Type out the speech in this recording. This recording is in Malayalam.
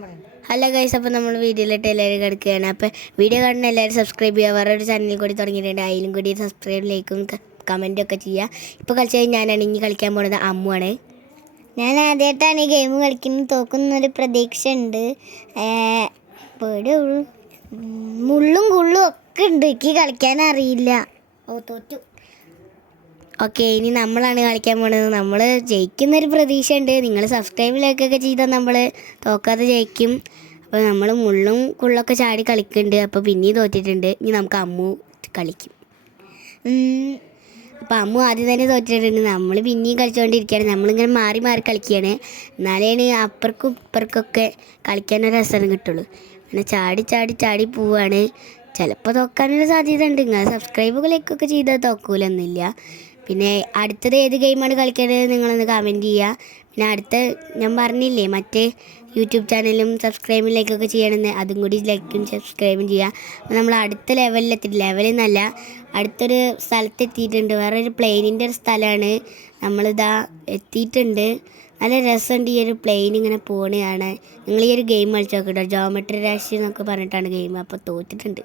ഹലോ ഗൈസ്, അപ്പോൾ നമ്മൾ വീഡിയോയിലിട്ട് എല്ലാവരും കിടക്കുകയാണ്. അപ്പോൾ വീഡിയോ കാണുന്ന എല്ലാവരും സബ്സ്ക്രൈബ് ചെയ്യുക. വേറൊരു ചാനലിൽ കൂടി തുടങ്ങിയിട്ടുണ്ട്, അതിലും കൂടി സബ്സ്ക്രൈബ് ലൈക്കും കമൻറ്റും ഒക്കെ ചെയ്യുക. ഇപ്പോൾ കളിച്ചാൽ ഞാനാണ് ഇനി കളിക്കാൻ പോകുന്നത് അമ്മുവാണ്. ഞാൻ ആദ്യമായിട്ടാണ് ഈ ഗെയിം കളിക്കുന്നത്. തോക്കുന്നൊരു പ്രതീക്ഷ ഉണ്ട്. മുള്ളും കുള്ളും ഒക്കെ ഉണ്ട്. എനിക്ക് കളിക്കാൻ അറിയില്ല. തോറ്റു. ഓക്കെ, ഇനി നമ്മളാണ് കളിക്കാൻ പോകുന്നത്. നമ്മൾ ജയിക്കുന്നൊരു പ്രതീക്ഷ ഉണ്ട്. നിങ്ങൾ സബ്സ്ക്രൈബ് ലൈക്കൊക്കെ ചെയ്താൽ നമ്മൾ തോക്കാതെ ജയിക്കും. അപ്പോൾ നമ്മൾ മുള്ളും കുള്ളൊക്കെ ചാടി കളിക്കുന്നുണ്ട്. അപ്പോൾ പിന്നെയും തോറ്റിട്ടുണ്ട്. ഇനി നമുക്ക് അമ്മു കളിക്കും. അപ്പോൾ അമ്മു ആദ്യം തന്നെ തോറ്റിട്ടുണ്ട്. നമ്മൾ പിന്നെയും കളിച്ചുകൊണ്ടിരിക്കുകയാണ്. നമ്മളിങ്ങനെ മാറി മാറി കളിക്കുകയാണ്. എന്നാലേ അപ്പുറക്കും ഇപ്പുറക്കൊക്കെ കളിക്കാനൊരു അവസരം കിട്ടുള്ളൂ. പിന്നെ ചാടി ചാടി ചാടി പോവുകയാണ്. ചിലപ്പോൾ തോക്കാനൊരു സാധ്യത ഉണ്ട്. നിങ്ങൾ സബ്സ്ക്രൈബ് ലൈക്കൊക്കെ ചെയ്താൽ തോക്കൂലൊന്നുമില്ല. പിന്നെ അടുത്തത് ഏത് ഗെയിമാണ് കളിക്കേണ്ടത് നിങ്ങളൊന്ന് കമൻറ്റ് ചെയ്യുക. പിന്നെ അടുത്ത ഞാൻ പറഞ്ഞില്ലേ മറ്റേ യൂട്യൂബ് ചാനലും സബ്സ്ക്രൈബും ലൈക്കൊക്കെ ചെയ്യണമെന്ന്, അതും കൂടി ലൈക്കും സബ്സ്ക്രൈബും ചെയ്യുക. അപ്പോൾ നമ്മൾ അടുത്ത ലെവലിലെത്തിയിട്ട് ലെവലെന്നല്ല അടുത്തൊരു സ്ഥലത്തെത്തിയിട്ടുണ്ട്. വേറൊരു പ്ലെയിനിൻ്റെ ഒരു സ്ഥലമാണ്. നമ്മളിതാ എത്തിയിട്ടുണ്ട്. നല്ല രസമുണ്ട് ഈ ഒരു പ്ലെയിൻ ഇങ്ങനെ പോവുകയാണ്. നിങ്ങൾ ഈ ഒരു ഗെയിം കളിച്ച് നോക്കട്ടോ. ജോമെട്രി രാശി എന്നൊക്കെ പറഞ്ഞിട്ടാണ് ഗെയിം. അപ്പോൾ തോറ്റിട്ടുണ്ട്.